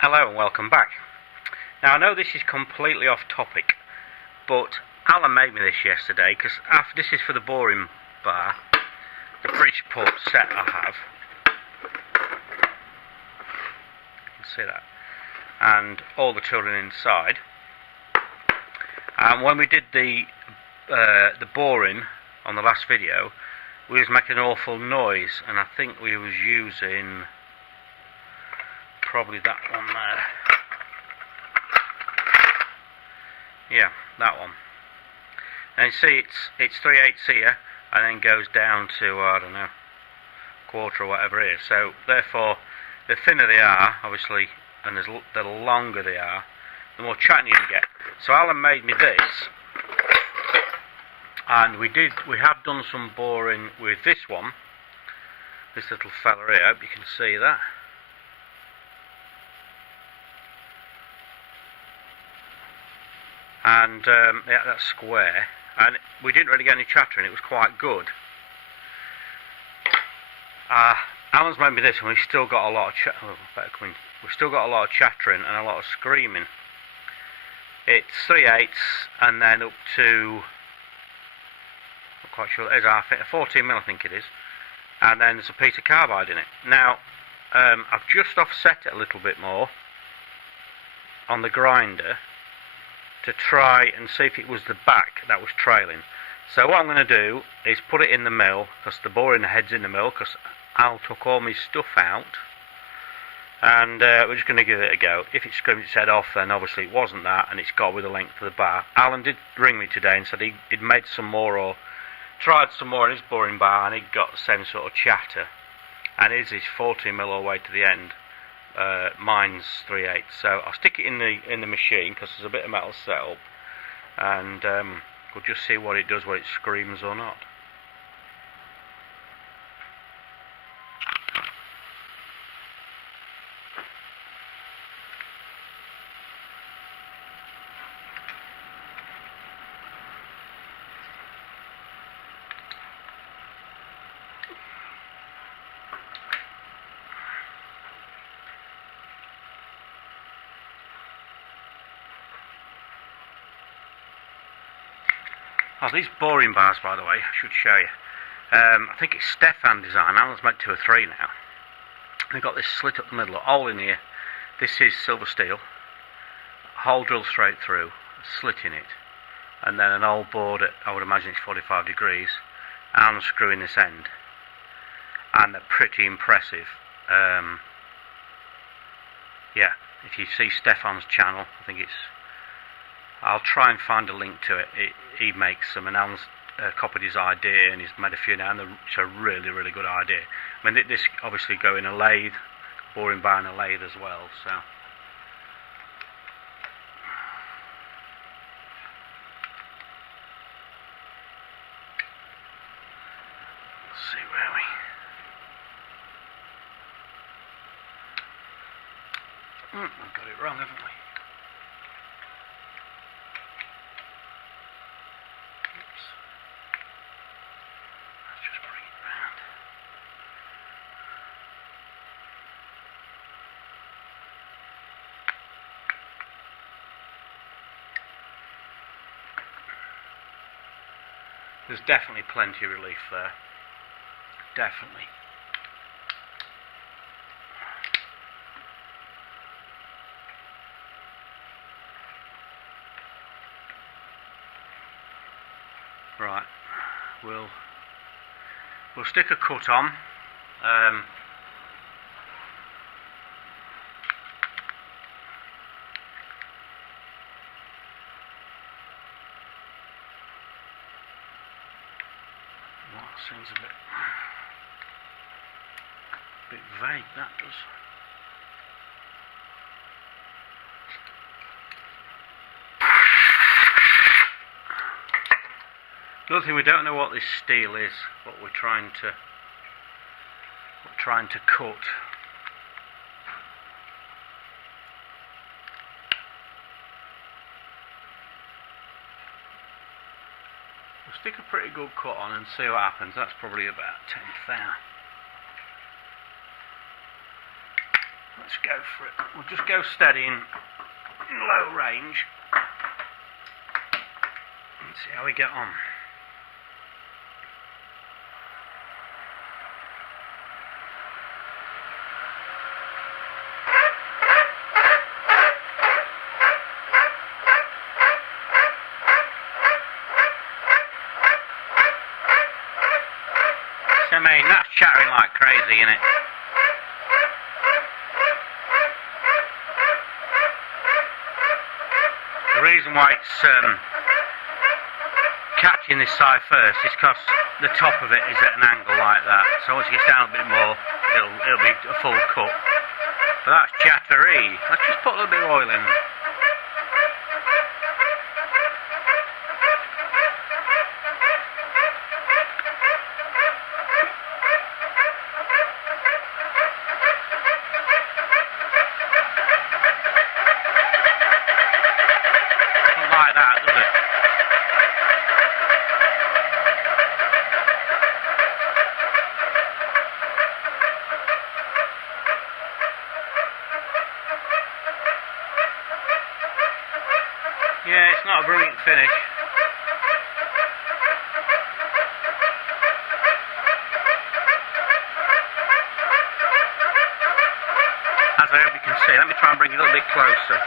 Hello and welcome back. Now I know this is completely off topic, but Alan made me this yesterday because this is for the boring bar, the British port set I have. You can see that, and all the children inside. And when we did the boring on the last video, we was making an awful noise, and I think we was using probably that one there. Yeah, that one. And you see it's 3/8 here, and then goes down to, I don't know, quarter or whatever it is. So therefore, the thinner they are, obviously, and the longer they are, the more chatting you get. So Alan made me this, and we have done some boring with this one, this little fella here. I hope you can see that. And yeah, that's square, and we didn't really get any chattering. It was quite good. Alan's made me this, and we've still got a lot of we've still got a lot of chattering and a lot of screaming. It's 3/8 and then up to, not quite sure, there's 14mm I think it is, and then there's a piece of carbide in it. Now I've just offset it a little bit more on the grinder to try and see if it was the back that was trailing. So what I'm going to do is put it in the mill, because the boring head's in the mill, because Al took all my stuff out, and we're just going to give it a go. If it screamed its head off, then obviously it wasn't that, and it's got with the length of the bar. Alan did ring me today and said he'd made some more, or tried some more in his boring bar, and he'd got the same sort of chatter. And his is 14mm all the way to the end. Mine's 3/8, so I'll stick it in the machine because there's a bit of metal set up, and we'll just see what it does, whether it screams or not. Oh, these boring bars, by the way, I should show you. I think it's Stefan design. Alan's made 2 or 3 now. They've got this slit up the middle, a hole in here. This is silver steel. Hole drilled straight through, a slit in it, and then an old board at, I would imagine it's 45 degrees, and I'm screwing this end. And they're pretty impressive. Yeah, if you see Stefan's channel, I think it's, I'll try and find a link to it. He makes them, and Alan's copied his idea, and he's made a few now, and it's a really, really good idea. I mean, this obviously go in a lathe, boring bar in a lathe as well, so. Let's see where we've got it wrong, haven't we? There's definitely plenty of relief there. Definitely. Right. We'll stick a cut on. Seems a bit vague, that does. The other thing, we don't know what this steel is, what we're trying to cut. We'll stick a pretty good cut on and see what happens. That's probably about 10th there. let's go for it. We'll just go steady in low range. Let's see how we get on. I mean, that's chattering like crazy, isn't it? The reason why it's catching this side first is because the top of it is at an angle like that. So once it gets down a bit more, it'll be a full cut. But that's chattery. Let's just put a little bit of oil in. Like that, does it? Yeah, it's not a brilliant finish. As I hope you can see, let me try and bring it a little bit closer.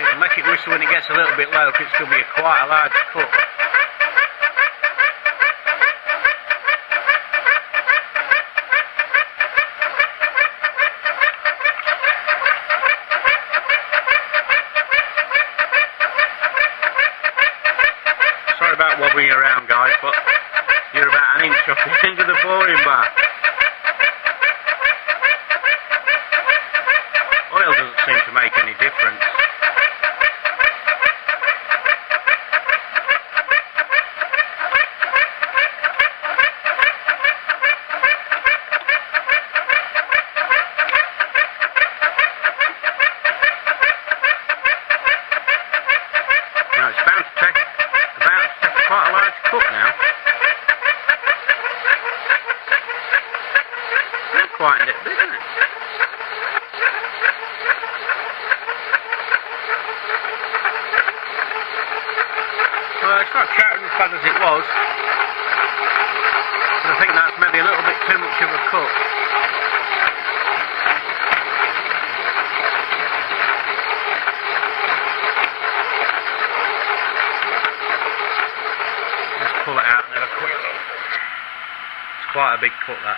It'll make it whistle when it gets a little bit low, because it's going to be quite a large cut. Sorry about wobbling around, guys, but you're about an inch off the end of the boring bar. Oil doesn't seem to make any difference. Now it's bound to take quite a large cut now. It's quite a bit, isn't it? Well, it's not chattering as bad as it was, but I think that's maybe a little bit too much of a cut. Just pull it out and have a quick look. It's quite a big cut, that.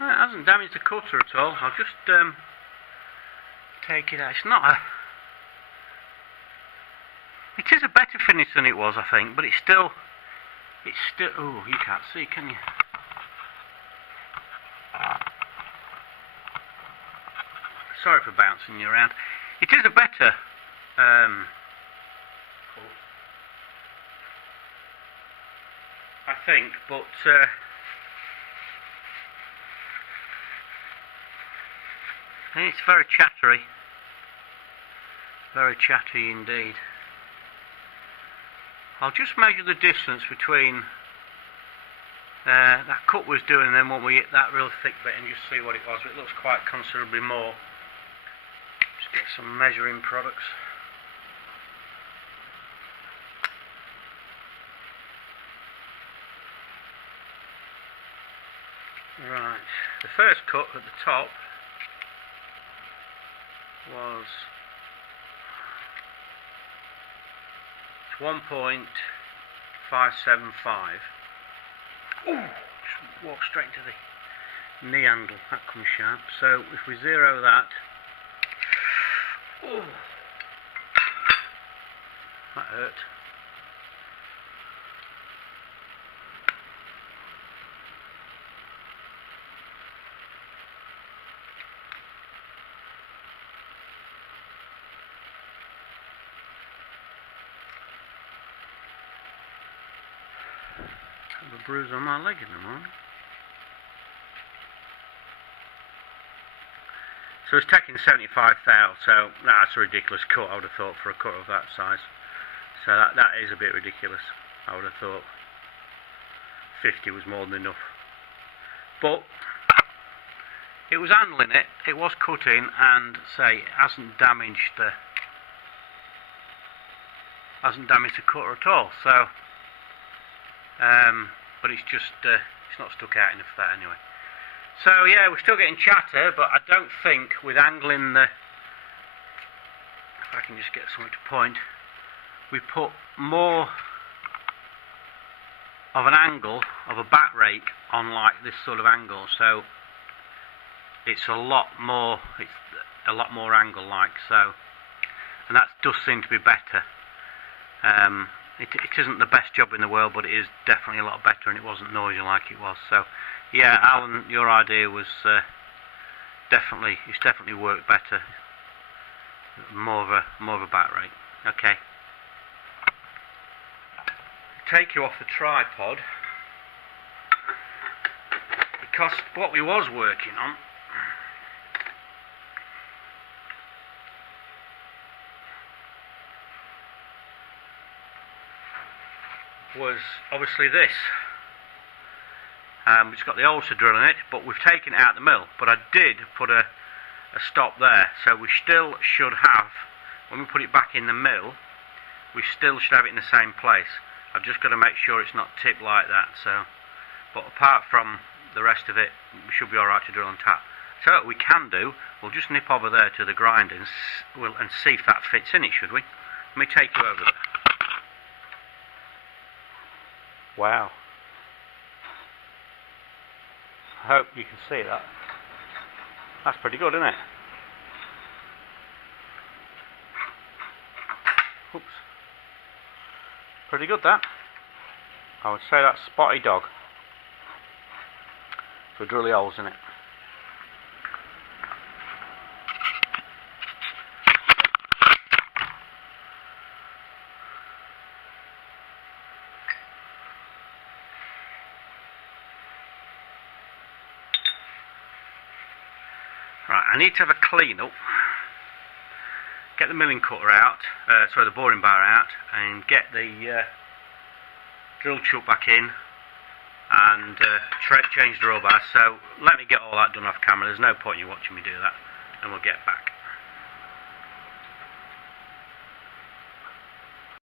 Well, it hasn't damaged the cutter at all. I'll just take it out. It's not a... It is a better finish than it was, I think, but it's still... Oh, you can't see, can you? Sorry for bouncing you around. It is a better... I think, but... It's very chattery. Very chatty indeed. I'll just measure the distance between that cut was doing and then when we hit that real thick bit and just see what it was. It looks quite considerably more. Just get some measuring products. Right, the first cut at the top was 1.575. Ooh, just walk straight to the knee handle. That comes sharp. So if we zero that, ooh, that hurt. Got a bruise on my leg in the morning. So it's taking 75 thou, so that's a ridiculous cut, I would have thought, for a cut of that size. So that is a bit ridiculous. I would have thought 50 was more than enough. But it was handling it, it was cutting, and say it hasn't damaged the cutter at all. So but it's just it's not stuck out enough for that anyway. So yeah, we're still getting chatter, but I don't think with angling the, if I can just get something to point, we put more of an angle of a back rake on like this sort of angle, so it's a lot more angle like, so, and that does seem to be better. It isn't the best job in the world, but it is definitely a lot better, and it wasn't noisy like it was. So yeah, Alan, your idea was it's definitely worked better. More of a back rake. Okay. Take you off the tripod, because what we was working on was obviously this. It's got the ulcer drill in it, but we've taken it out the mill. But I did put a stop there, so we still should have, when we put it back in the mill, we still should have it in the same place. I've just got to make sure it's not tipped like that. So, but apart from the rest of it, we should be all right to drill and tap. So what we can do, we'll just nip over there to the grinder and see if that fits in it, should we? Let me take you over there. Wow. I hope you can see that. That's pretty good, isn't it? Oops. Pretty good, that. I would say that's spotty dog. So drill the holes in it. Right, I need to have a clean up, get the milling cutter out, sorry, the boring bar out, and get the drill chuck back in, and change the roll bar. So let me get all that done off camera. There's no point in you watching me do that, and we'll get back.